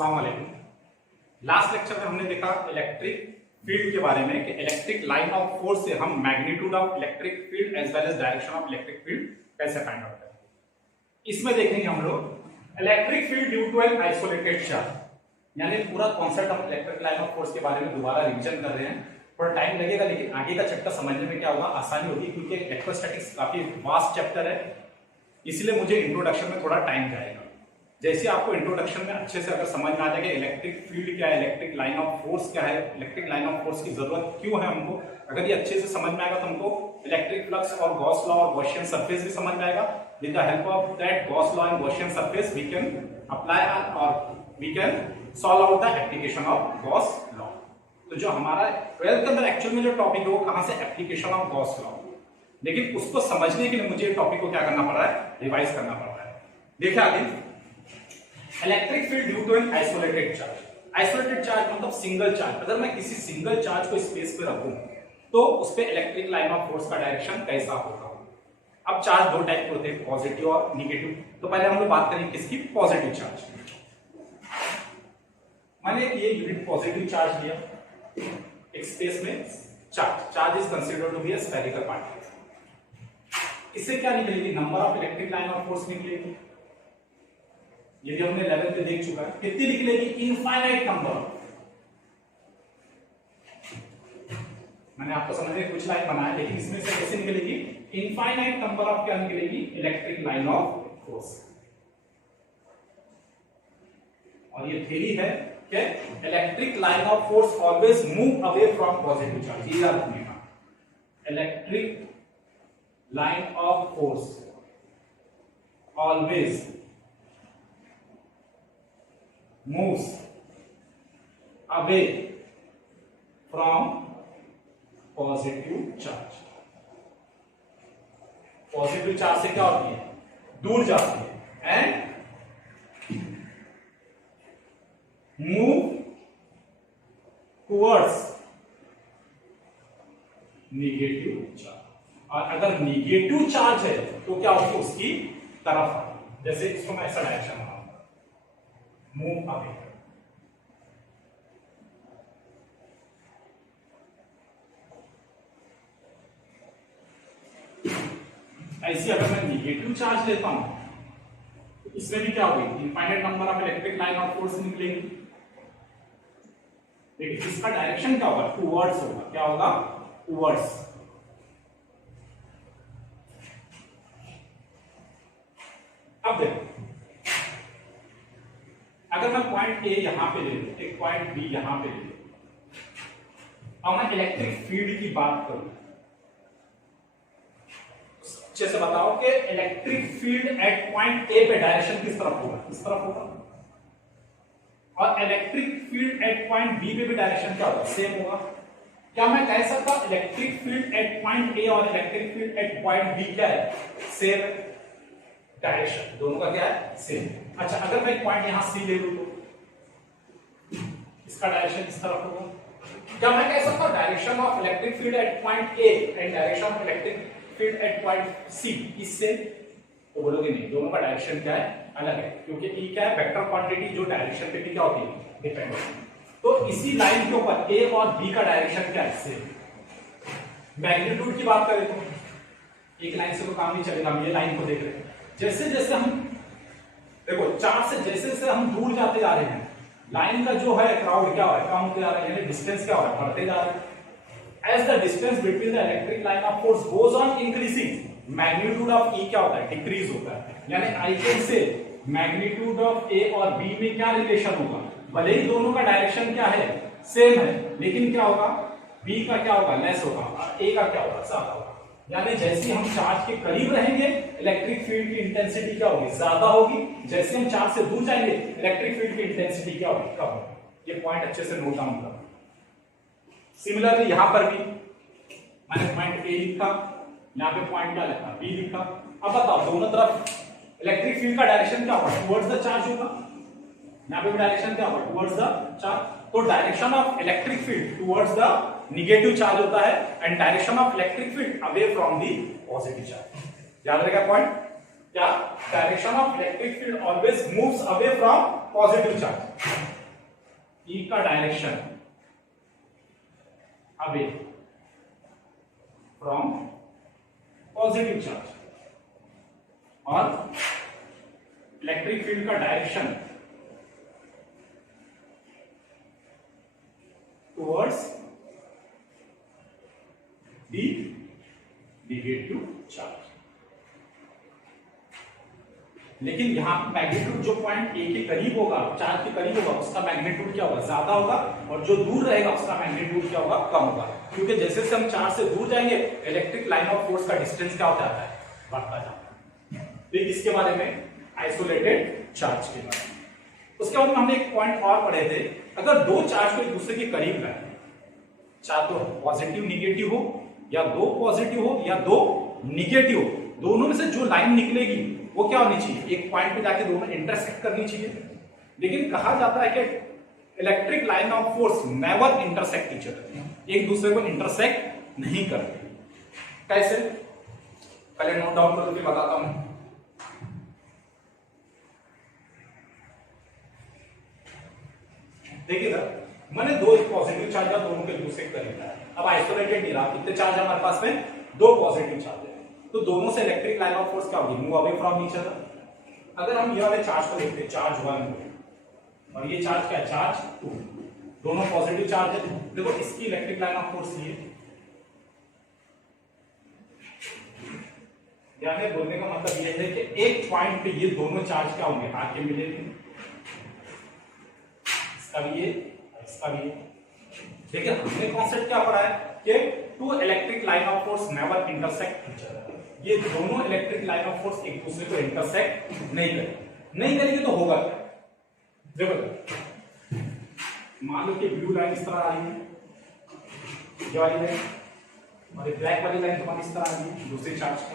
अस्सलाम वालेकुम। Last lecture में हमने देखा इलेक्ट्रिक फील्ड के बारे में कि इलेक्ट्रिक लाइन ऑफ फोर्स से हम magnitude of electric field as well as direction of electric field कैसे फाइंड आउट करें। इसमें देखेंगे हम लोग electric field due to an isolated charge, यानी पूरा कॉन्सेप्ट हम इलेक्ट्रिक लाइन ऑफ फोर्स के बारे में दोबारा रिवीजन कर रहे हैं। थोड़ा टाइम लगेगा लेकिन आगे का चैप्टर समझने में क्या होगा, आसानी होगी, क्योंकि इलेक्ट्रोस्टैटिक्स काफी वास्ट चैप्टर है, इसलिए मुझे इंट्रोडक्शन में थोड़ा टाइम जाएगा। जैसे आपको इंट्रोडक्शन में अच्छे से अगर समझ में आ जाएगा इलेक्ट्रिक फील्ड क्या है, इलेक्ट्रिक लाइन ऑफ फोर्स क्या है, इलेक्ट्रिक लाइन ऑफ फोर्स की जरूरत क्यों है हमको, अगर ये अच्छे से समझ में आएगा तो हमको इलेक्ट्रिक फ्लक्स और गॉस लॉ और गॉसियन सरफेस भी समझ में आएगा। With the help of that Gauss law and Gaussian surface we can apply और we can solve out the application of Gauss law. तो जो हमारा 12th के अंदर एक्चुअल में जो टॉपिक है वो कहां से, एप्लीकेशन ऑफ गॉस लॉ, लेकिन उसको समझने के लिए मुझे टॉपिक को क्या करना पड़ रहा है, रिवाइज करना पड़ रहा है। देखिए आगे, electric field due to an isolated charge. Isolated charge मतलब सिंगल चार्ज। अगर मैं किसी सिंगल चार्ज को स्पेस पे रखूं तो उस पे इलेक्ट्रिक लाइन ऑफ फोर्स का डायरेक्शन कैसा होगा। अब चार्ज दो टाइप के होते हैं, पॉजिटिव और निगेटिव। तो पहले हम लोग बात करेंगे किसकी, पॉजिटिव चार्ज। मैंने ये यूनिट पॉजिटिव चार्ज लिया, एक स्पेस में charge is considered to be a spherical particle. इससे क्या निकलेगी, number of electric line of force निकलेगी। ये भी हमने 11th में देख चुका है। कितनी निकलेगी, इनफाइनाइट नंबर। मैंने आपको समझने कुछ लाइन बनाया, लेकिन इसमें से कैसे निकलेगी, इनफाइनाइट नंबर ऑफ क्या निकलेगी, इलेक्ट्रिक लाइन ऑफ फोर्स। और ये थ्योरी है कि electric line of force always move away from positive charge. ये याद रखिएगा, electric line of force always moves away from positive charge। Positive charge से क्या होती है, दूर जाती है, and move towards negative charge. और अगर निगेटिव चार्ज है तो क्या होगी, उसकी तरफ। जैसे इसको मैं ऐसा डायरेक्शन बनाऊंगा, मूव अवे। ऐसे अगर मैं निगेटिव चार्ज लेता हूं तो इसमें भी क्या होगी, infinite number of electric line of force निकलेगी, लेकिन इसका डायरेक्शन क्या होगा, टुवर्ड्स होगा। क्या होगा, टुवर्ड्स। अब देखो, अगर मैं पॉइंट ए यहां पे ले लूं, एक पॉइंट बी यहां पे ले लूं, और मैं इलेक्ट्रिक फील्ड की बात करूं, अच्छे से बताओ कि electric field at point A पे डायरेक्शन किस तरफ होगा, इस तरफ होगा। और electric field at point B पे भी डायरेक्शन क्या होगा, सेम होगा। क्या मैं कह सकता हूं electric field at point A और electric field at point B क्या है, सेम है, डायरेक्शन दोनों का क्या है, सेम। अच्छा, अगर मैं एक पॉइंट यहां सी ले लूं तो इसका डायरेक्शन इस तरफ होगा। क्या मैं कह सकता हूं direction of electric field at point A and direction of electric field at point C इससे, तो बोलोगे नहीं, दोनों का डायरेक्शन क्या है, अलग है, क्योंकि ई क्या है, वेक्टर क्वांटिटी, जो डायरेक्शन पे भी क्या होती है, डिपेंड होती है। तो इसी लाइन के ऊपर ए और बी का डायरेक्शन क्या है, सेम। मैग्नीट्यूड की बात करें तो एक लाइन से तो काम नहीं चलेगा, हम ये लाइन को देख रहे हैं। जैसे जैसे हम देखो चार्ज से जैसे जैसे हम दूर जाते जा रहे हैं, लाइन का जो है क्राउड क्या है, कम होते जा रहा है, यानी डिस्टेंस क्या हो रहा है, बढ़ते जा रहा है। As the distance between the electric line of force goes on increasing, magnitude of E क्या होता है, डिक्रीज होता है। यानी I can say magnitude of A और B में क्या रिलेशन होगा, भले ही दोनों का डायरेक्शन क्या है, सेम है, लेकिन क्या होगा, B का क्या होगा, लेस होगा, और A का क्या होगा, ज्यादा होगा। यानी जैसे हम चार्ज के करीब रहेंगे इलेक्ट्रिक फील्ड की इंटेंसिटी क्या होगी, ज्यादा होगी। जैसे हम चार्ज से दूर जाएंगे इलेक्ट्रिक फील्ड की इंटेंसिटी क्या होगी, कम होगी। ये पॉइंट अच्छे से नोट डाउन करो। सिमिलरली यहां पर भी मैंने पॉइंट ए लिखा, यहां पे पॉइंट क्या लिखा, बी लिखा। अब बताओ दोनों तरफ इलेक्ट्रिक फील्ड का डायरेक्शन क्या होगा, टुवर्ड्स द चार्ज होगा। यहां पे भी डायरेक्शन क्या होगा, टुवर्ड्स द चार्ज। तो direction of electric field towards the negative charge होता है and direction of electric field away from the positive charge. याद रहेगा पॉइंट, क्या direction of electric field always moves away from positive charge. E का direction away from positive charge और electric field का direction towards the negative charge. लेकिन यहां magnitude जो point A के करीब होगा, चार्ज के करीब होगा, उसका मैग्नीट्यूड क्या होगा, ज्यादा होगा, और जो दूर रहेगा उसका मैग्नीट्यूड क्या होगा, कम होगा। क्योंकि जैसे जैसे हम चार्ज से दूर जाएंगे इलेक्ट्रिक लाइन ऑफ फोर्स का डिस्टेंस क्या होता जाता है, बढ़ता जाता है। तो इसके बारे में आइसोलेटेड चार्ज के बारे में। उसके बाद हमने एक पॉइंट और पढ़े थे, अगर दो चार्ज को एक दूसरे के करीब लाए, चाहे तो पॉजिटिव निगेटिव हो या दो पॉजिटिव हो या दो निगेटिव हो, दोनों में से जो लाइन निकलेगी वो क्या होनी चाहिए, एक पॉइंट पे जाके दोनों इंटरसेक्ट करनी चाहिए। लेकिन कहा जाता है कि electric line of force never intersect each other, एक दूसरे को इंटरसेक्ट नहीं करते। कैसे, पहले नोट डाउन करके फिर बताता हूं। देखिए सर, मैंने दो पॉजिटिव चार्ज दोनों के दूसरे करीब है, अब आइसोलेटेड नहीं रहा, कितने चार्ज हमारे पास में, दो पॉजिटिव चार्ज है, तो दोनों से इलेक्ट्रिक लाइन ऑफ फोर्स क्या होगी, move away from each other. अगर हम ये वाले चार्ज को देखते हैं, चार्ज 1 और ये चार्ज क्या है, चार्ज 2, दोनों पॉजिटिव चार्ज है, देखो इसकी इलेक्ट्रिक लाइन ऑफ फोर्स ये, यानी बोलने का मतलब ये है कि एक पॉइंट पे ये दोनों चार्ज क्या होंगे, आके मिलेंगे, इसका भी ये, इसका भी ये। देखिए हमने कॉन्सेप्ट क्या पढ़ा है कि two electric line of force never intersect each other, ये दोनों इलेक्ट्रिक लाइन ऑफ फोर्स एक दूसरे को इंटरसेक्ट नहीं करेंगे तो होगा क्या, देखो मान लो कि ब्लू लाइन इस तरह आ रही है, ये वाली लाइन, और ये ब्लैक वाली लाइन तुम्हारी इस तरह आ रही है दूसरे चार्ज का।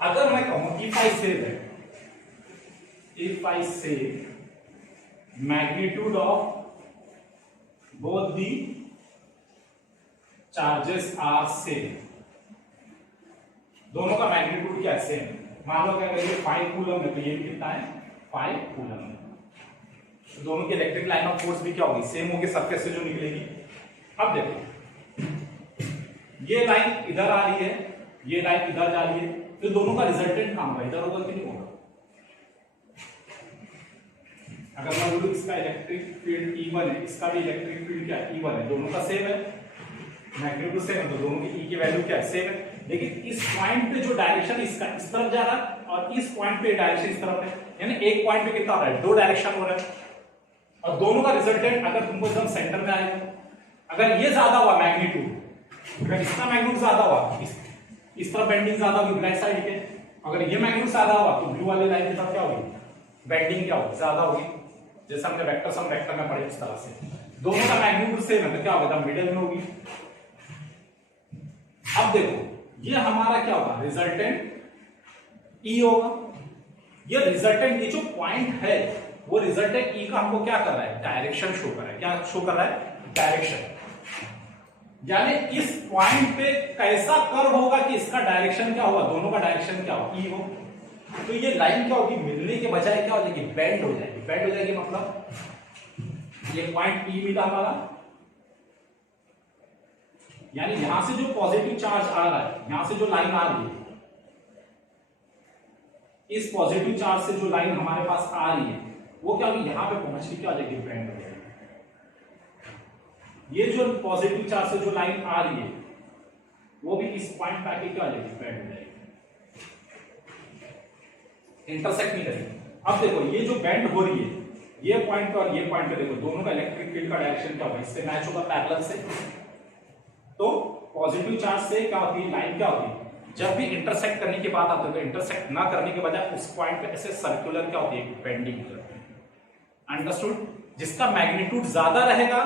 अगर मैं कहूं if I say magnitude of both the charges are same, दोनों का मैग्नीट्यूड क्या है, सेम, मान लो क्या करिए 5 कूलम है, तो ये भी कितना है, 5 कूलम है, तो दोनों की इलेक्ट्रिक लाइन ऑफ फोर्स भी क्या होगी, सेम होगी, सरफेस से जो निकलेगी। अब देखो ये लाइन इधर आ रही है, ये लाइन इधर जा रही है, तो दोनों का रिजल्टेंट कहां होगा, इधर होगा कि नहीं होगा। अगर मैं बोलूं इसका इलेक्ट्रिक फील्ड E1 है, इसका भी इलेक्ट्रिक फील्ड क्या है, E1 है, दोनों का सेम है, मैग्नीट्यूड सेम है, तो दोनों की E की वैल्यू क्या है, सेम है। लेकिन इस पॉइंट पे जो डायरेक्शन इसका इस तरफ जा रहा है और इस पॉइंट पे डायरेक्शन इस तरफ है, यानी एक पॉइंट पे कितना हो रहा है, दो डायरेक्शन हो रहा है, और दोनों का रिजल्टेंट अगर तुमको एकदम सेंटर में आएगा, अगर ये ज्यादा हुआ मैग्नीट्यूड, अगर इसका मैग्नीट्यूड ज्यादा हुआ, इस तरफ बेंडिंग ज्यादा होगी ब्लैक साइड के, अगर ये मैग्नीट्यूड ज्यादा हुआ तो ब्लू वाले लाइन की तरफ क्या होगी, बेंडिंग क्या होगी, ज्यादा होगी। जैसे हमने वेक्टर सम वेक्टर में पढ़े इस तरह से, दोनों का मैग्नीट्यूड सेम है तो क्या होगा, मिडिल में होगी। अब देखो ये हमारा क्या होगा, रिजल्टेंट E होगा, ये रिजल्टेंट ये जो पॉइंट है वो रिजल्टेंट E का हमको क्या कर रहा है, डायरेक्शन शो कर रहा है, क्या शो कर रहा है, डायरेक्शन, यानी इस पॉइंट पे कैसा कर्व होगा कि इसका डायरेक्शन क्या होगा, दोनों का डायरेक्शन क्या होगा, E हो, तो ये लाइन क्या होगी, मिलने के बजाय क्या हो जाएगी, बेंड हो जाएगी, बेंड हो जाएगी, मतलब ये पॉइंट E मिला हमारा, यानी यहां से जो पॉजिटिव चार्ज आ रहा है, यहां से जो लाइन आ रही है, इस पॉजिटिव चार्ज से जो लाइन हमारे पास आ रही है वो क्या होगी, यहां पे पहुंच के क्या हो जाएगी, बेंड हो जाएगी। ये जो पॉजिटिव चार्ज से जो लाइन आ रही है वो भी इस पॉइंट पे आके क्या हो जाएगी, बेंड हो जाएगी, इंटरसेक्ट नहीं करेगी। अब देखो ये जो बेंड हो रही है, ये पॉइंट पे और ये पॉइंट पे देखो दोनों का इलेक्ट्रिक फील्ड का डायरेक्शन क्या होगा, इससे मैच होगा पैरेलल से। तो पॉजिटिव चार्ज से क्या होती है, लाइन क्या होती है, जब भी इंटरसेक्ट करने की बात आती है तो इंटरसेक्ट ना करने के बजाय उस पॉइंट पे ऐसे सर्कुलर क्या होती है, बेंडिंग हो जाती है। अंडरस्टूड, जिसका मैग्नीट्यूड ज्यादा रहेगा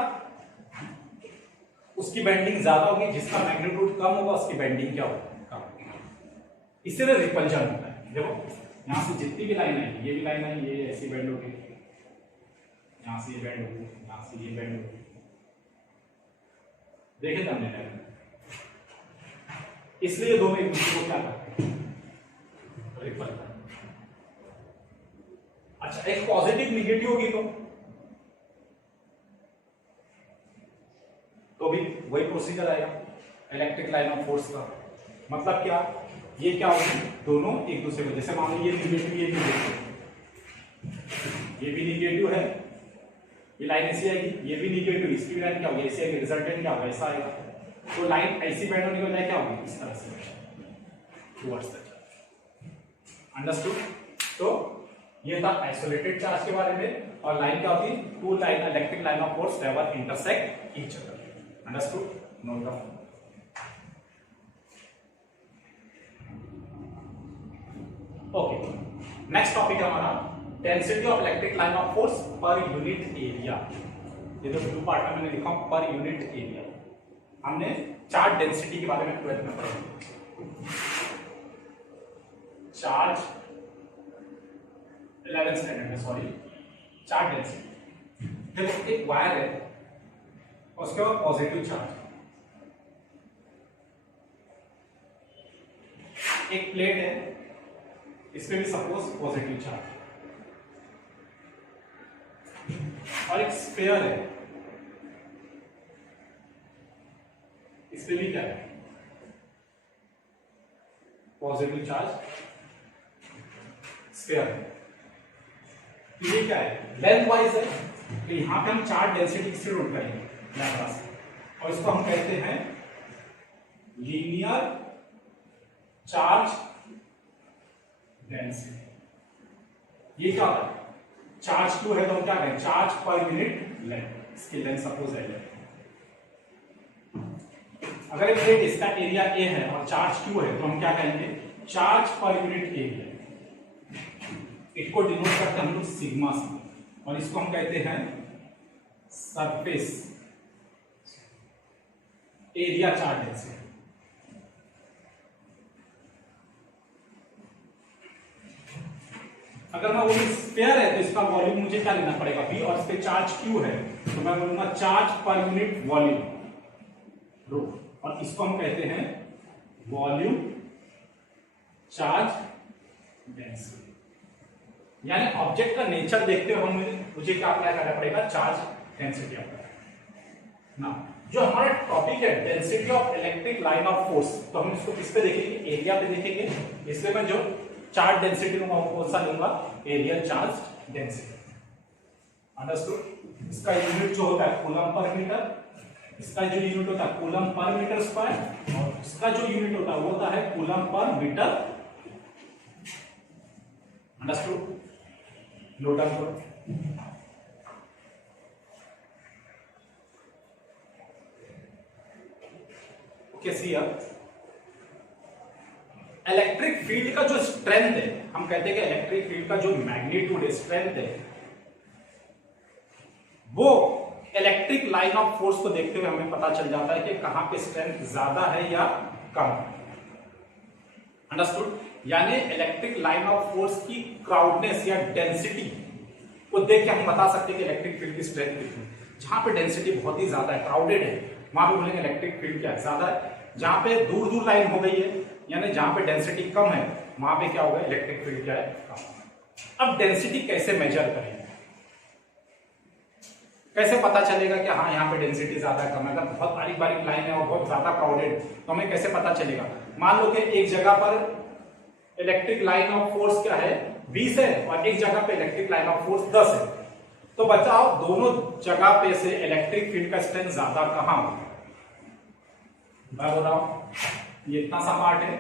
उसकी बेंडिंग ज्यादा होगी, जिसका मैग्नीट्यूड कम होगा उसकी बेंडिंग क्या होगी, कम होगी। इसलिए रिपल्जन होता है। देखो यहां से जितनी भी लाइन है, ये भी लाइन है, ये ऐसी बेंड होगी, यहां से ये बेंड होगी, यहां से ये बेंड होगी, देखे हमने लाइन, इसलिए दोनों एक दूसरे को क्या करते हैं, रिपल करते हैं। अच्छा, एक पॉजिटिव निगेटिव होगी तो भी वही प्रोसीजर आएगा इलेक्ट्रिक लाइन ऑफ फोर्स का। मतलब क्या, ये क्या होगी, दोनों एक दूसरे को, जैसे मान लो ये निगेटिव, ये भी निगेटिव है, ये लाइन ऐसी आएगी, ये भी निगेटिव, इसकी लाइन क्या होगी, ऐसी आएगी, रिजल्टेंट क्या होगा, ऐसा आएगा। तो लाइन ऐसी बैंड होने की बजाय क्या होगी, इस तरह से टुवर्ड्स द चार्ज। अंडरस्टूड। तो ये था आइसोलेटेड चार्ज के बारे में, और लाइन क्या होती है, two line electric line of force never intersect each other. Understood, note down. Okay, next topic है हमारा density of electric line of force per unit area. ये जो ब्लू पार्ट में मैंने लिखा पर यूनिट एरिया। हमने चार्ज डेंसिटी के बारे में 12th में पढ़ा, चार्ज 11th स्टैंडर्ड में, सॉरी, चार्ज डेंसिटी। देखो एक वायर है, उसके बाद पॉजिटिव चार्ज, एक प्लेट है, इसमें भी सपोज पॉजिटिव चार्ज, और एक स्फीयर है, इसमें भी क्या है, पॉजिटिव चार्ज स्फीयर है। तो ये क्या है, लेंथ वाइज है, तो यहां पे हम चार्ज डेंसिटी किससे नोट करेंगे, लैम्ब्डा से, और इसको हम कहते हैं लीनियर चार्ज डेंसिटी। ये क्या होता है, चार्ज Q है तो हम क्या कहें, चार्ज पर यूनिट लेंथ, इसकी लेंथ सपोज है L। अगर एक प्लेट इसका एरिया A है और चार्ज Q है तो हम क्या कहेंगे, चार्ज पर यूनिट एरिया। इसको डिनोट करते हैं हम लोग सिग्मा से, और इसको हम कहते हैं सरफेस एरिया चार्ज डेंसिटी। अगर मैं वो स्फीयर है तो इसका वॉल्यूम मुझे क्या लेना पड़ेगा, V, और इस पे चार्ज Q है तो मैं बोलूंगा चार्ज पर यूनिट वॉल्यूम रो, और इसको हम कहते हैं वॉल्यूम चार्ज डेंसिटी। यानी ऑब्जेक्ट का नेचर देखते हुए मुझे क्या अप्लाई करना पड़ेगा, चार्ज डेंसिटी अप्लाई। ना जो हमारा टॉपिक है density of electric line of force, तो हम इसको किस पे देखेंगे, एरिया पे देखेंगे। इसलिए मैं जो चार्ज डेंसिटी लूंगा वो कौन सा लूंगा, एरिया चार्ज डेंसिटी। अंडरस्टूड। इसका यूनिट जो होता है कूलम पर मीटर, इसका जो यूनिट होता है कूलम पर मीटर स्क्वायर, और इसका जो यूनिट होता है वो होता है coulomb per metre. Understood, note down करो। Okay, see here electric field का जो स्ट्रेंथ है, हम कहते हैं कि इलेक्ट्रिक फील्ड का जो मैग्नीट्यूड है, स्ट्रेंथ है, वो इलेक्ट्रिक लाइन ऑफ फोर्स को देखते हुए हमें पता चल जाता है कि कहां पे स्ट्रेंथ ज्यादा है या कम। अंडरस्टूड। यानी इलेक्ट्रिक लाइन ऑफ फोर्स की क्राउडनेस या डेंसिटी को देख के हम बता सकते हैं कि इलेक्ट्रिक फील्ड की स्ट्रेंथ कितनी है। जहां पे डेंसिटी बहुत ही ज्यादा है, क्राउडेड है, वहां पे बोलेंगे इलेक्ट्रिक फील्ड क्या है, ज्यादा है। जहां पे दूर दूर लाइन हो गई है, यानी जहां पे डेंसिटी कम है, वहां पे क्या होगा, इलेक्ट्रिक फील्ड क्या है, कम। अब डेंसिटी कैसे मेजर करेंगे, कैसे पता चलेगा कि हाँ यहाँ पे डेंसिटी ज्यादा कम है। अगर बहुत बारीक बारीक लाइन है और बहुत ज्यादा क्राउडेड, तो हमें कैसे पता चलेगा। मान लो कि एक जगह पर इलेक्ट्रिक लाइन ऑफ फोर्स क्या है, 20 है, और एक जगह पे इलेक्ट्रिक लाइन ऑफ फोर्स 10 है, तो बताओ दोनों जगह पे से इलेक्ट्रिक फील्ड का स्ट्रेंथ ज्यादा कहां होगा। मैं बोल रहा हूं ये इतना सा पार्ट है,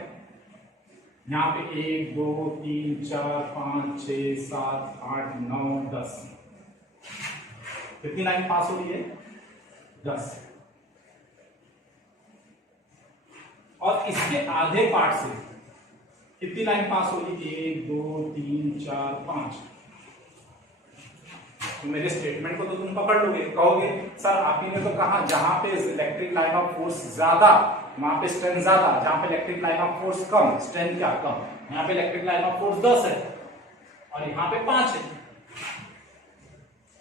यहाँ पे 1 2 3 4 5 6 7 8 9 10, कितनी लाइन पास हो रही है, 10। और इसके आधे पार्ट से कितनी लाइन पास होगी, 1 2 3 4 5। तो मेरे स्टेटमेंट को तो तुम पकड़ लोगे, कहोगे सर आप ही ने तो कहा जहां पे इलेक्ट्रिक लाइन ऑफ फोर्स ज्यादा वहां पे स्ट्रेंथ ज्यादा, जहां पे electric line of force come strength क्या कम। यहाँ पे इलेक्ट्रिक लाइन ऑफ फोर्स 10 है और यहाँ पे 5 है,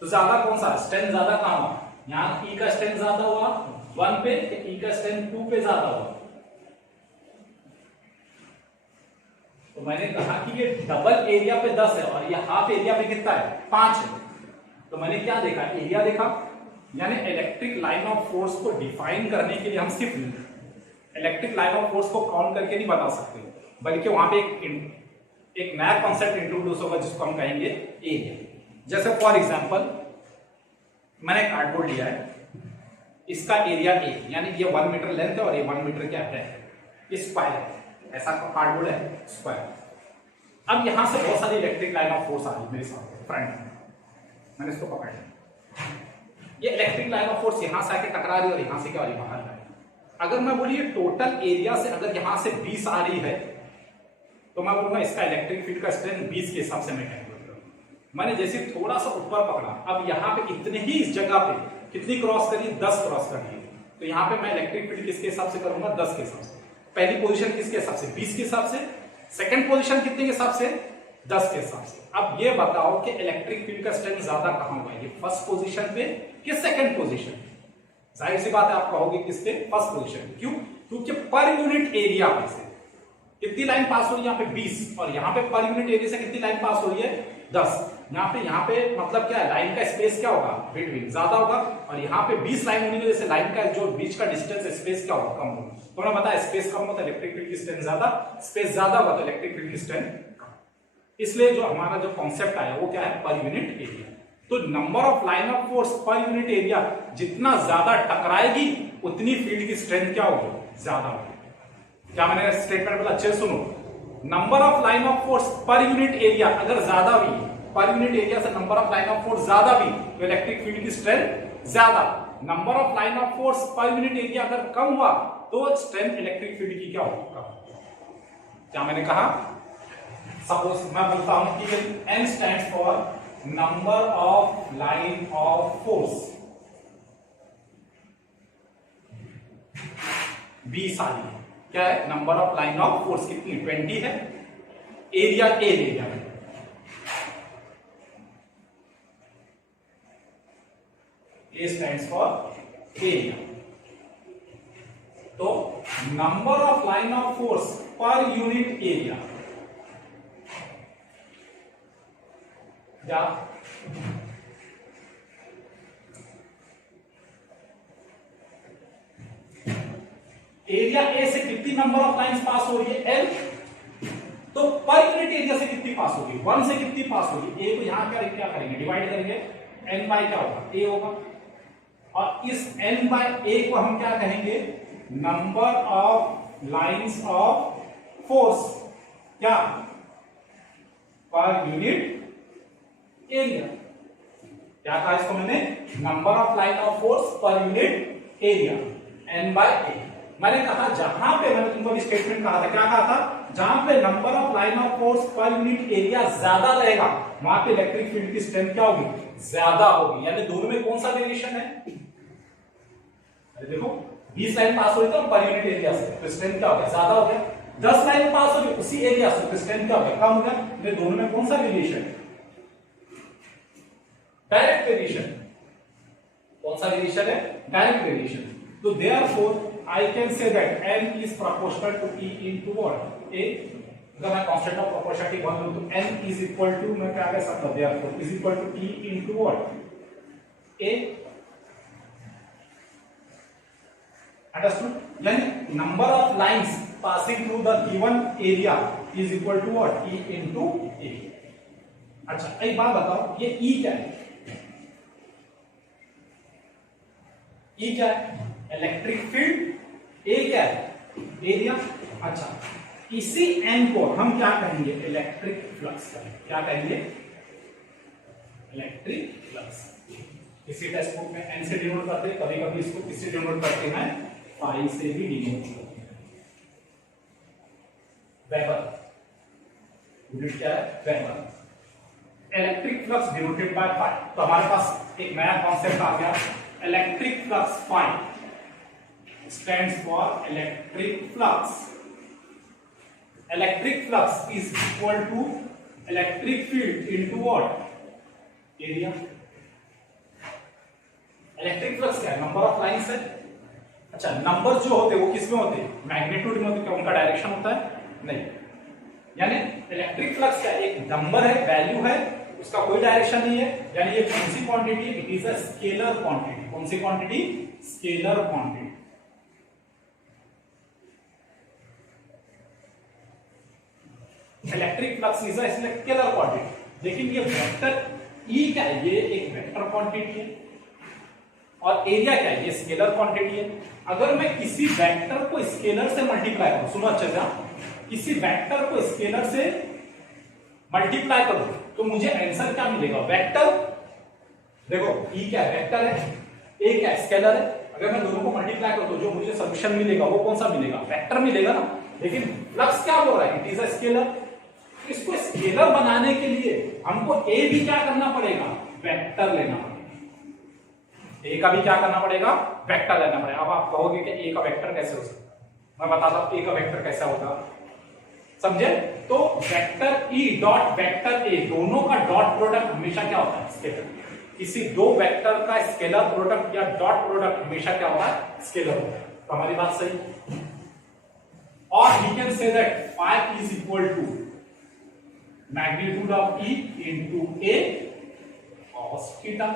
तो ज्यादा कौन सा, स्ट्रेंथ ज्यादा कहां हुआ, यहाँ ई का स्ट्रेंथ ज्यादा हुआ 1 पे, ई का स्ट्रेंथ 2 पे ज्यादा हुआ। तो तो मैंने कहा कि ये डबल एरिया पे 10 है और ये हाफ एरिया पे कितना है 5 है। तो मैंने क्या देखा, एरिया देखा, यानी इलेक्ट्रिक लाइन ऑफ फोर्स को डिफाइन करने के लिए हम सिर्फ इलेक्ट्रिक लाइन ऑफ फोर्स को काउंट करके नहीं बता सकते, बल्कि वहां पे एक नया कॉन्सेप्ट इंट्रोड्यूस होगा जिसको हम कहेंगे एरिया। जैसे फॉर एग्जांपल मैंने कार्डबोर्ड लिया है, इसका एरिया ए, यानी ये 1 मीटर लेंथ है और ये 1 मीटर क्या है, स्क्वायर है, ऐसा कार्डबोर्ड है स्क्वायर। अब यहां से बहुत सारी इलेक्ट्रिक लाइन ऑफ फोर्स आ रही मेरे सामने फ्रंट में, मैंने इसको पकड़ लिया, ये इलेक्ट्रिक लाइन ऑफ फोर्स यहां से आके टकरा रही है और यहां से क्या हो रही है, बाहर आ रही है। अगर मैं बोलिए टोटल एरिया से अगर यहां से 20 आ रही है तो मैं बोलूंगा इसका इलेक्ट्रिक फील्ड का स्ट्रेंथ 20 के हिसाब से मैं कैलकुलेट करूंगा। मैंने जैसे थोड़ा सा ऊपर पकड़ा, अब यहाँ पे इतने ही इस जगह पे कितनी क्रॉस करी, 10 क्रॉस करनी है, तो यहाँ पे मैं इलेक्ट्रिक फील्ड किसके हिसाब से करूंगा, 10 के हिसाब से। पहली पोजीशन किसके हिसाब से, 20 के हिसाब से, सेकंड पोजीशन कितने के हिसाब से, 10 के हिसाब से। अब ये बताओ कि इलेक्ट्रिक फील्ड का स्ट्रेंथ ज्यादा कहां होगा, ये फर्स्ट पोजीशन पे कि सेकंड पोजीशन? जाहिर सी बात है आप कहोगे किसपे, फर्स्ट पोजीशन। क्यों? क्योंकि पर यूनिट एरिया पे से कितनी लाइन पास हो रही है, यहाँ पे 20, और यहाँ पे पर यूनिट एरिया से कितनी लाइन पास हो रही है, 10। यहाँ पे मतलब क्या है, लाइन का स्पेस क्या होगा, बिटवीन ज्यादा होगा, और यहाँ पे 20 लाइन होने की वजह से लाइन का जो बीच का डिस्टेंस स्पेस क्या होगा, कम होगा। तो मैंने बताया स्पेस कम होता है इलेक्ट्रिक फील्ड की स्ट्रेंथ ज्यादा, स्पेस ज्यादा होगा तो इलेक्ट्रिक फील्ड की स्ट्रेंथ कम। इसलिए जो हमारा जो कॉन्सेप्ट आया वो क्या है, पर यूनिट एरिया। तो number of line of force per unit area जितना ज्यादा टकराएगी उतनी फील्ड की स्ट्रेंथ क्या होगी, ज्यादा होगी। क्या मैंने स्टेटमेंट बोला, अच्छे सुनो, number of line of force per unit area अगर ज्यादा भी, पर यूनिट एरिया से number of line of force ज्यादा भी तो इलेक्ट्रिक फील्ड की स्ट्रेंथ ज्यादा। Number of line of force per unit area अगर कम हुआ तो स्ट्रेंथ इलेक्ट्रिक फील्ड की क्या होगी, कम। क्या मैंने कहा, सपोज मैं बोलता हूं कि N stands for number of line of force, 20 आ रही है, क्या है, number of line of force कितनी, 20 है, एरिया ए एरिया में, A stands for area। तो number of line of force per unit area, क्या एरिया ए से कितनी नंबर ऑफ लाइंस पास हो रही है, L, तो पर यूनिट एरिया से कितनी पास होगी, 1 से कितनी पास होगी, A को यहां क्या करेंगे, डिवाइड करेंगे, N बाय क्या होगा, A होगा, और इस N बाय A को हम क्या कहेंगे, number of lines of force, क्या, पर यूनिट एरिया। क्या कहा इसको मैंने, number of line of force per unit area, N by A। मैंने कहा जहां पे, मैंने तुमको स्टेटमेंट कहा था, क्या कहा था, जहां पे number of line of force per unit area ज्यादा रहेगा वहां पे इलेक्ट्रिक फील्ड की स्ट्रेंथ क्या होगी, ज्यादा होगी। यानी दोनों में कौन सा वेरिएशन है, अरे देखो 20 लाइन पास हो रही तो पर यूनिट एरिया से, तो स्ट्रेंथ क्या हो गया, ज्यादा हो गया। 10 लाइन पास हो रही उसी एरिया से, तो स्ट्रेंथ क्या हो गया, कम हो गया। ये दोनों में कौन सा वेरिएशन है, डायरेक्ट वेरिएशन। कौन सा वेरिएशन है, डायरेक्ट वेरिएशन। तो therefore I can say that N is proportional to E into what, A। अगर मैं कांस्टेंट ऑफ प्रोपोर्शनलिटी 1 लूं तो N is equal to, मैं क्या कह सकता हूं, therefore is equal to E into what, A। Understood? यानी number of lines passing through the given area is equal to what, E into A। अच्छा एक बात बताओ, ये E क्या है, E क्या है, इलेक्ट्रिक फील्ड, A क्या है, एरिया। अच्छा इसी N को हम क्या कहेंगे, इलेक्ट्रिक फ्लक्स। क्या कहेंगे, इलेक्ट्रिक फ्लक्स। किसी टेक्स्ट बुक में N से डिनोट करते हैं, कभी कभी इसको किससे डिनोट करते हैं, फाई से भी डिनोट करते हैं, वेबर। यूनिट क्या है, weber. Electric flux denoted by phi. तो हमारे पास एक नया कॉन्सेप्ट आ गया, electric flux phi stands for electric flux। Electric flux is equal to electric field into what, area। Electric flux क्या है, नंबर ऑफ लाइंस है। अच्छा नंबर जो होते हैं वो किसमें होते हैं, मैग्नीट्यूड में होते हैं, क्या उनका डायरेक्शन होता है, नहीं। यानी इलेक्ट्रिक फ्लक्स का एक नंबर है, वैल्यू है, उसका कोई डायरेक्शन नहीं है, यानी ये कौन सी क्वांटिटी है? It is a scalar quantity. कौन सी quantity? Scalar quantity. Electric flux is a scalar quantity. लेकिन ये वेक्टर ई क्या है? ये एक वेक्टर क्वांटिटी है, और एरिया क्या है? ये स्केलर क्वांटिटी है। अगर मैं किसी वेक्टर को स्केलर से मल्टीप्लाई करूं, सुनो अच्छे से, किसी वेक्टर को स्केलर से मल्टीप्लाई करूं तो मुझे आंसर क्या मिलेगा? वेक्टर। देखो ई क्या है? वेक्टर है, ए क्या है? स्केलर है। अगर मैं दोनों को मल्टीप्लाई करूं तो जो मुझे सॉल्यूशन मिलेगा वो कौन सा मिलेगा? वेक्टर मिलेगा ना। लेकिन फ्लक्स क्या बोल रहा है? It is a scalar. इसको स्केलर बनाने के लिए हमको ए भी क्या करना पड़ेगा? वेक्टर लेना पड़ेगा। ए का भी क्या करना पड़ेगा? वेक्टर लेना पड़ेगा। अब आप कहोगे कि ए का वेक्टर कैसे हो सकता है? मैं बताता हूं ए का वेक्टर कैसा होगा, समझे? तो vector E dot vector A, दोनों का डॉट प्रोडक्ट हमेशा क्या होता है? स्केलर। किसी दो वेक्टर का स्केलर प्रोडक्ट या डॉट प्रोडक्ट हमेशा क्या होता है? स्केलर होता है। तो हमारी बात सही। और we can say that phi is equal to magnitude of E into A cos theta.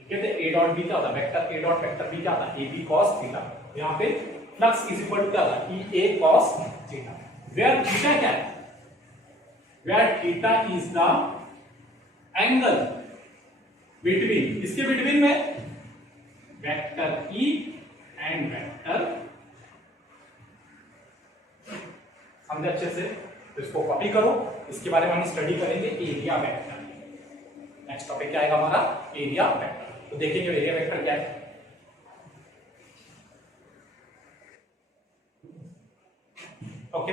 कहते ए डॉट बी क्या होता है? Vector A dot vector B क्या होता है? A B cos theta. यहां पे फ्लक्स इज इक्वल टू क्या होता है? E A cos theta. Where theta क्या है? Where theta is the angle between, इसके बिटवीन में वेक्टर ई एंड वेक्टर। समझे अच्छे से? तो इसको कॉपी करो, इसके बारे में हम स्टडी करेंगे एरिया वेक्टर। नेक्स्ट टॉपिक क्या आएगा हमारा? Area vector. तो देखेंगे एरिया वेक्टर क्या है। ओके,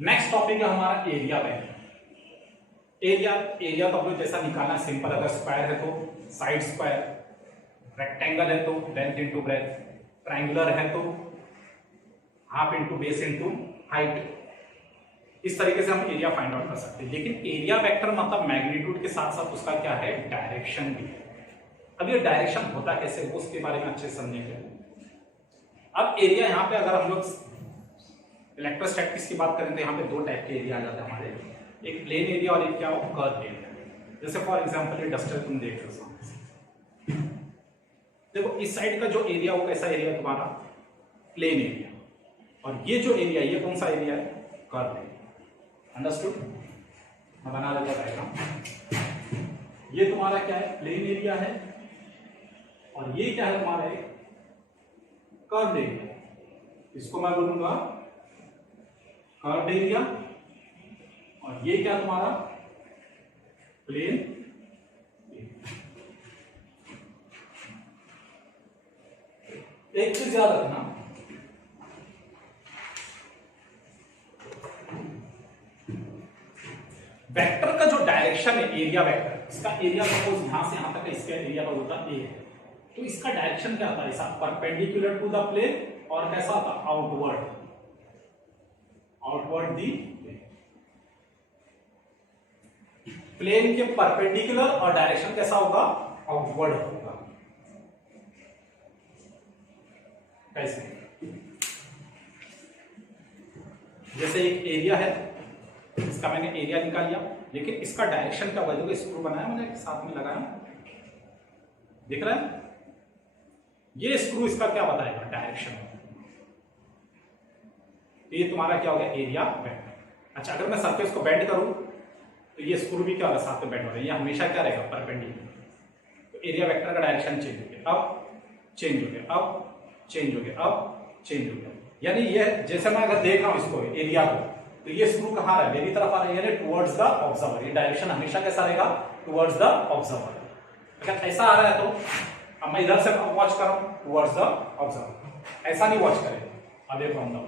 नेक्स्ट टॉपिक है हमारा एरिया वेक्टर। एरिया तो आप लोग जैसा निकालना सिंपल। अगर स्क्वायर है तो साइड स्क्वायर, रेक्टेंगल है तो लेंथ इंटू ब्रेथ, ट्राइंगुलर है तो half into base into height. इस तरीके से हम एरिया फाइंड आउट कर सकते हैं। लेकिन एरिया वेक्टर मतलब मैग्नीट्यूड के साथ साथ उसका क्या है? डायरेक्शन भी है। अब ये डायरेक्शन होता कैसे वो उसके बारे में अच्छे से समझेंगे। अब एरिया यहाँ पे अगर हम लोग इलेक्ट्रोस्टैटिक्स की बात करें तो यहाँ पे दो टाइप के एरिया आ जाते हैं हमारे, एक प्लेन एरिया और एक क्या हो? Curve area. जैसे फॉर एग्जांपल ये डस्टर तुम देख रहे हो, देखो इस साइड का जो एरिया हो कैसा एरिया तुम्हारा? Plain area. और ये जो एरिया, ये कौन सा एरिया है? Curve area. अंडरस्टूड? मैं बना देता डायग्राम। ये तुम्हारा क्या है? प्लेन एरिया है, और ये क्या है तुम्हारा? एक कर्व एरिया। इसको मैं बोलूंगा कर्व एरिया, और ये क्या तुम्हारा? Plain area. एक चीज याद रखना, वेक्टर का जो डायरेक्शन है एरिया वेक्टर, इसका एरिया सपोज यहां से यहां तक है, इसका एरिया का होता है ए है, तो इसका डायरेक्शन क्या आता है? ऐसा परपेंडिकुलर टू द प्लेन, और कैसा आता? आउटवर्ड, आउटवर्ड दी प्लेन के परपेंडिकुलर, और डायरेक्शन कैसा होगा? आउटवर्ड होगा। कैसे? जैसे एक एरिया है, इसका मैंने एरिया निकाल लिया, लेकिन इसका डायरेक्शन क्या होगा? स्क्रू बनाया मैंने, साथ में लगाया, दिख रहा है? ये स्क्रू इसका क्या बताएगा? डायरेक्शन। तो ये तुम्हारा क्या हो गया? Area vector. अच्छा, अगर मैं सरफेस को बेंड करूं तो ये स्क्रू भी क्या होगा? साथ में बेंड हो रहा है। ये हमेशा क्या रहेगा? परपेंडिकुलर। तो एरिया वेक्टर का डायरेक्शन चेंज हो गया, अब चेंज हो गया, अब चेंज हो गया, अब चेंज हो गया। यानी ये जैसे मैं अगर देख रहा हूं इसको एरिया को, तो ये स्क्रू कहां रहा है? मेरी तरफ आ रहा है, यानी टुवर्ड्स द ऑब्जर्वर। ये डायरेक्शन हमेशा कैसा रहेगा? Towards the observer. अगर ऐसा आ रहा है तो अब मैं इधर से वॉच कर रहा हूं, टुवर्ड्स द ऑब्जर्वर। ऐसा नहीं वॉच करेगा, अवे फ्रॉम द,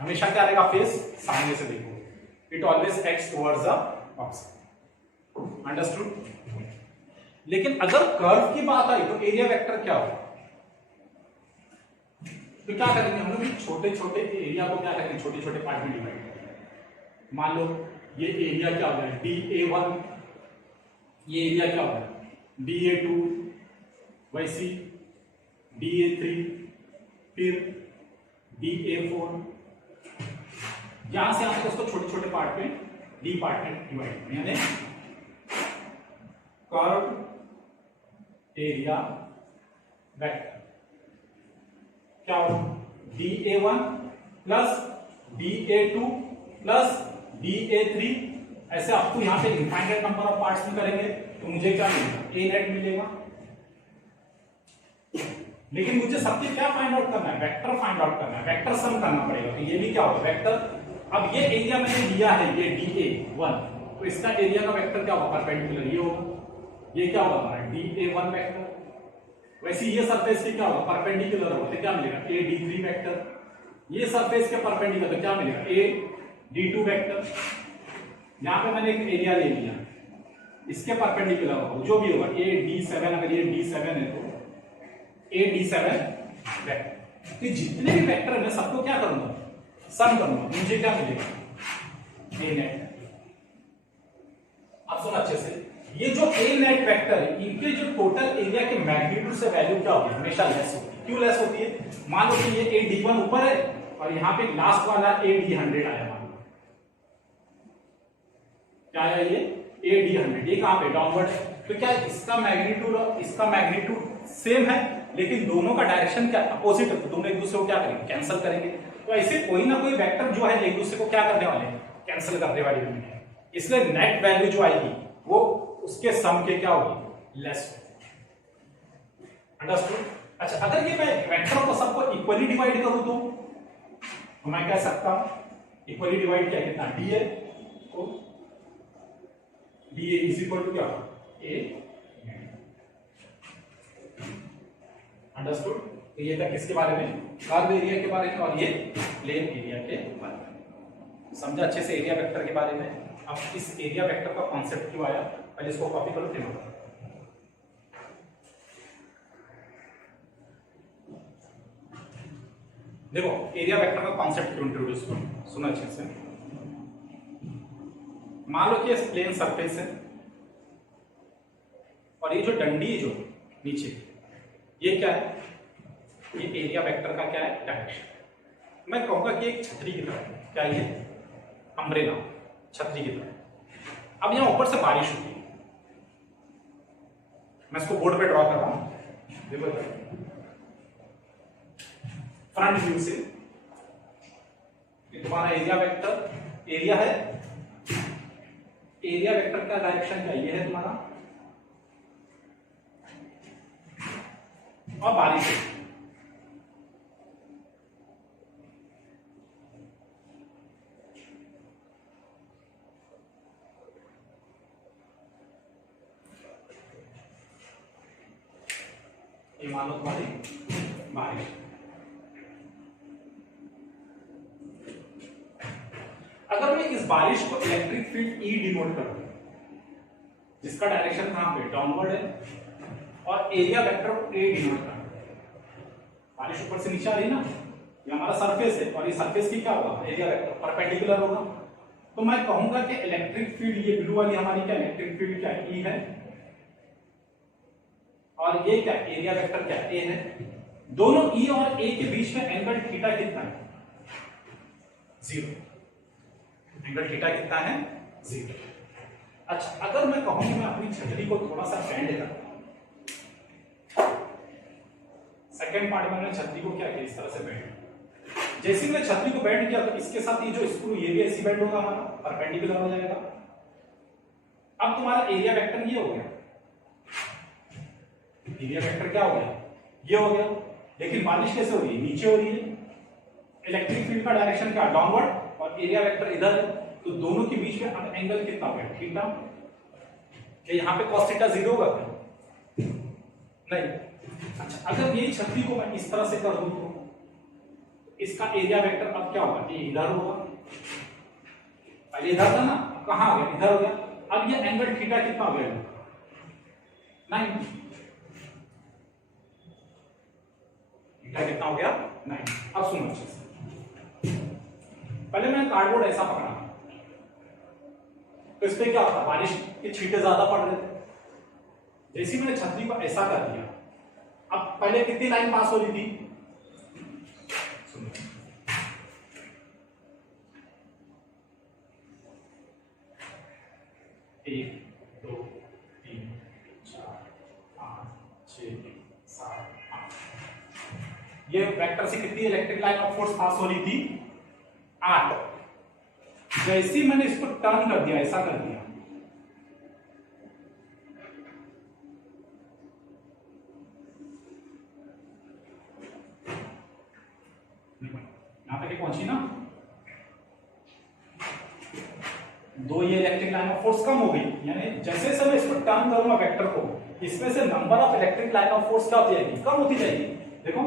हमेशा क्या रहेगा? फेस सामने से देखो। It always acts towards the observer. Understood? लेकिन अगर कर्व की बात आई तो एरिया वेक्टर क्या होगा? तो क्या करेंगे हम लोग? छोटे छोटे एरिया को क्या करेंगे? छोटे छोटे पार्ट में डिवाइड करेंगे। मान लो ये एरिया क्या हो गया? DA1, ये एरिया क्या हो गया? DA2, वैसी DA3, फिर DA4, यहां से यहां तक उसको छोटे छोटे पार्ट में डी पार्ट में डिवाइड करें, यानी कर्व एरिया वेक्टर क्या हो, DA1 plus DA2 plus DA3, ऐसे आपको यहां पे इनफाइनाइट नंबर ऑफ पार्ट्स में करेंगे तो मुझे क्या मिलेगा, A नेट मिलेगा। लेकिन मुझे सबसे क्या फाइंड आउट करना है, वेक्टर फाइंड आउट करना है, वेक्टर सम करना पड़ेगा। तो ये भी क्या होगा, वेक्टर। अब ये एरिया मैंने लिया है, ये DA1, तो इसका एरिया का वेक्टर क्या होगा, परपेंडिकुलर ये होगा। ये क्या होगा हमारा DA1 वेक्टर। वैसे ये सरफेस के क्या होगा, परपेंडिकुलर होगा, तो क्या मिलेगा AD3 वेक्टर। ये सरफेस के परपेंडिकुलर तो क्या मिलेगा AD2 वेक्टर। यहां पे मैंने एक एरिया ले लिया, इसके परपेंडिकुलर होगा जो भी होगा AD7, अगर ये D7 है तो AD7 वेक्टर। तो जितने भी वेक्टर है मैं सबको क्या करूंगा, सम करूंगा, मुझे क्या मिलेगा A नेट। अब सुन अच्छे से, ये जो A नेट वेक्टर है इनके जो टोटल एरिया के मैग्नीट्यूड से वैल्यू क्या होगी, हमेशा लेस होती है। क्यों लेस होती है, मान लो कि ये AD1 ऊपर है और यहाँ पे लास्ट वाला AD100 आया, मान लो क्या आया, ये AD100, ये कहां पे डाउनवर्ड है, तो क्या इसका मैग्नीट्यूड और इसका मैग्नीट्यूड सेम है, लेकिन दोनों का डायरेक्शन क्या अपोजिट है, तो दोनों एक दूसरे को क्या करेंगे, कैंसिल करेंगे। तो ऐसे कोई ना कोई वेक्टर जो है एक दूसरे को क्या करने वाले हैं, कैंसिल करने वाली होंगे। इसलिए नेट वैल्यू जो आएगी वो उसके सम के क्या होगी, लेस होगी। अंडरस्टूड। अच्छा, अगर ये मैं वेक्टरों को सबको इक्वली डिवाइड करूं तो मैं कह सकता हूं इक्वली डिवाइड क्या कितना DA, तो DA इज इक्वल टू क्या A। अंडरस्टूड। तो ये था किसके बारे में, कर्व एरिया के बारे में, और ये प्लेन एरिया के बारे में। समझा अच्छे से एरिया वेक्टर के बारे में। अब इस एरिया वेक्टर का कॉन्सेप्ट क्यों आया, पहले इसको कॉपी करो फिर बताओ। देखो एरिया वेक्टर का कॉन्सेप्ट क्यों इंट्रोड्यूस करो, सुनो अच्छे से। मान लो कि प्लेन सरफेस है और ये जो डंडी जो नीचे, ये क्या है, ये एरिया वेक्टर का क्या है, डायरेक्शन। मैं कहूंगा कि एक छतरी की तरह, क्या ये अम्ब्रेला, छतरी की तरह। अब यहां ऊपर से बारिश होती है, मैं इसको बोर्ड पे ड्रॉ कर रहा हूं, देखो फ्रंट व्यू से तुम्हारा एरिया वेक्टर, एरिया है, एरिया वेक्टर का डायरेक्शन क्या ये है तुम्हारा, और बारिश है। ये मान लो तुम्हारी बारिश। अगर मैं इस बारिश को इलेक्ट्रिक फील्ड E डिनोट करूं, जिसका डायरेक्शन कहां पे, डाउनवर्ड है, और एरिया वेक्टर A डिनोट करूं, बारिश ऊपर से नीचे आ रही है ना, ये हमारा सरफेस है और ये सरफेस की क्या होगा, एरिया वेक्टर परपेंडिकुलर होगा। तो मैं कहूंगा कि इलेक्ट्रिक फील्ड, ये ब्लू वाली हमारी क्या इलेक्ट्रिक फील्ड क्या E है, और ये क्या एरिया वेक्टर क्या A है। दोनों E और A के बीच में एंगल थीटा कितना है, 0। एंगल थीटा कितना है, 0। अच्छा, अगर मैं कहूं कि मैं अपनी छतरी को थोड़ा सा बेंड करूं, सेकेंड पार्ट में मैंने छतरी को क्या किया, इस तरह से बेंड। जैसे मैंने छतरी को बेंड किया तो इसके साथ ये जो स्क्रू, ये भी ऐसी बेंड होगा, हमारा परपेंडिकुलर हो जाएगा। अब तुम्हारा एरिया वेक्टर ये हो गया, एरिया वेक्टर क्या हो गया, ये हो गया। लेकिन बारिश कैसे हो रही है, नीचे हो रही है, इलेक्ट्रिक फील्ड का डायरेक्शन क्या, डाउनवर्ड, और एरिया वेक्टर इधर है, तो दोनों के बीच में अब एंगल कितना होगा, थीटा। क्या यहाँ पे cos थीटा 0 होगा, नहीं। अच्छा, अगर ये छतरी को मैं इस तरह से कर दूं तो इसका एरिया वेक्टर अब क्या होगा, ये इधर होगा, पहले इधर था ना, अब कहां हो गया, इधर हो गया। अब ये एंगल थीटा कितना हो गया, 9। थीटा कितना हो गया, 9। अब सुनो अच्छे से, पहले मैंने कार्डबोर्ड ऐसा पकड़ा तो इस पे क्या होता, बारिश के छींटे ज्यादा पड़ रहे थे। जैसे मैंने छतरी को ऐसा कर दिया, अब पहले कितनी लाइन पास हो रही थी, 1 2 3 4 5 6 7 8। ये वेक्टर से कितनी electric line of force pass हो रही थी? 8। जैसे ही मैंने इसको टर्न कर दिया, ऐसा कर दिया, यहां तक पहुंची ना, 2 ये इलेक्ट्रिक लाइन ऑफ फोर्स कम हो गई, यानी जैसे जैसे मैं इसको टर्न करूंगा वेक्टर को, इसमें से number of electric line of force क्या होती जाएगी? कम होती जाएगी। देखो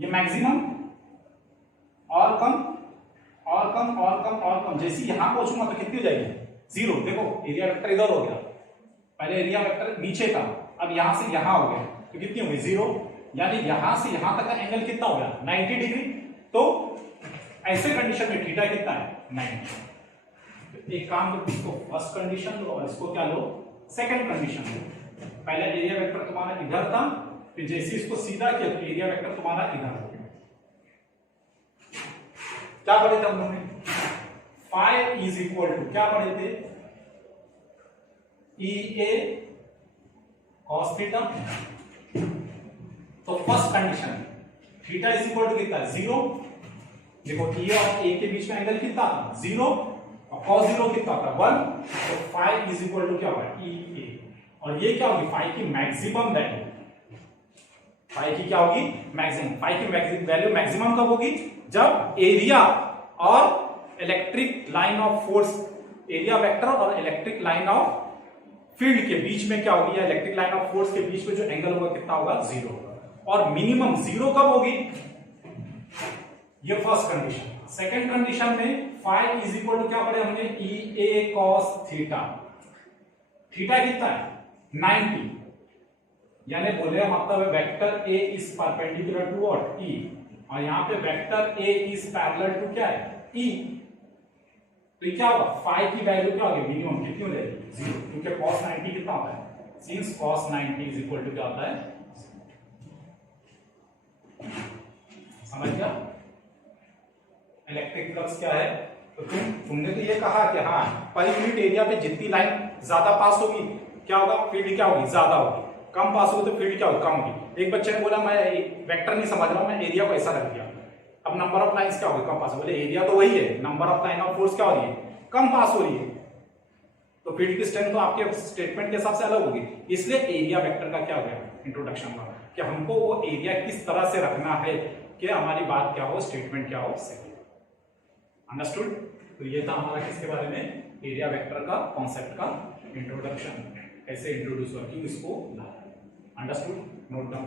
ये मैक्सिमम और कम और कम और कम और कम, जैसे यहां पहुंचूंगा तो कितनी हो जाएगी? 0। देखो एरिया वेक्टर इधर हो गया, पहले एरिया वेक्टर नीचे था, अब यहां से यहां हो गया, तो कितनी हो गई? 0। यानी यहां से यहां तक का एंगल कितना हो गया? 90 डिग्री। तो ऐसे कंडीशन में थीटा कितना है? 90। तो एक काम करो, इसको फर्स्ट कंडीशन लो और इसको क्या लो? सेकंड कंडीशन लो। पहले एरिया वेक्टर तुम्हारा इधर था, फिर जैसे इसको सीधा किया तो एरिया वेक्टर तुम्हारा इधर हो गया। क्या पढ़े थे हम लोगों ने? फाई इज इक्वल टू क्या पढ़े थे? E A cos theta. तो first condition theta is equal to कितना? 0। देखो ई और ए के बीच में एंगल कितना था? 0। और cos 0 कितना था? 1। तो फाई इज इक्वल टू क्या होगा? ई ए। और ये क्या होगी? फाई की मैक्सिमम वैल्यू। फाई की क्या होगी? मैक्सिमम। फाई की वैल्यू मैक्सिमम कब होगी? जब एरिया और electric line of force, area vector और इलेक्ट्रिक लाइन ऑफ फील्ड के बीच में क्या होगी, या इलेक्ट्रिक लाइन ऑफ फोर्स के बीच में जो एंगल होगा कितना होगा? 0 होगा। और मिनिमम 0 कब होगी? ये फर्स्ट कंडीशन। सेकंड कंडीशन में फाई इज इक्वल टू क्या पढ़े हमने? E A cos theta. Theta कितना है? 90। यानी बोले मतलब vector A is perpendicular to what? E. और यहां पे vector A is parallel to क्या है? ई। तो क्या होगा? फाई की वैल्यू क्या होगी? मिनिमम कितनी हो जाएगी? 0। क्योंकि cos 90 कितना होता है? Since cos 90 is equal to क्या होता है? समझ गया? इलेक्ट्रिक फ्लक्स क्या है? तो तुमने तो ये कहा कि हाँ पर यूनिट एरिया पे जितनी लाइन ज्यादा पास होगी क्या होगा? फील्ड क्या होगी? ज्यादा होगी। कम पास होगी तो फील्ड क्या होगी? कम होगी। एक बच्चे ने बोला मैं वेक्टर नहीं समझ रहा हूं, मैं एरिया को ऐसा रख दिया। अब नंबर ऑफ लाइंस क्या होगी? कम पास। बोले एरिया तो वही है, number of line of force क्या हो रही है? कम पास हो रही है। तो फील्ड की स्ट्रेंथ तो आपके स्टेटमेंट के हिसाब से अलग होगी। इसलिए एरिया वेक्टर का क्या हो गया? इंट्रोडक्शन का कि हमको वो एरिया किस तरह से रखना है कि हमारी बात क्या हो, स्टेटमेंट क्या हो, सही। अंडरस्टूड? तो ये था हमारा किसके बारे में? एरिया वेक्टर का कॉन्सेप्ट का इंट्रोडक्शन, कैसे इंट्रोड्यूस वर्किंग इसको। अंडरस्टूड? Note down.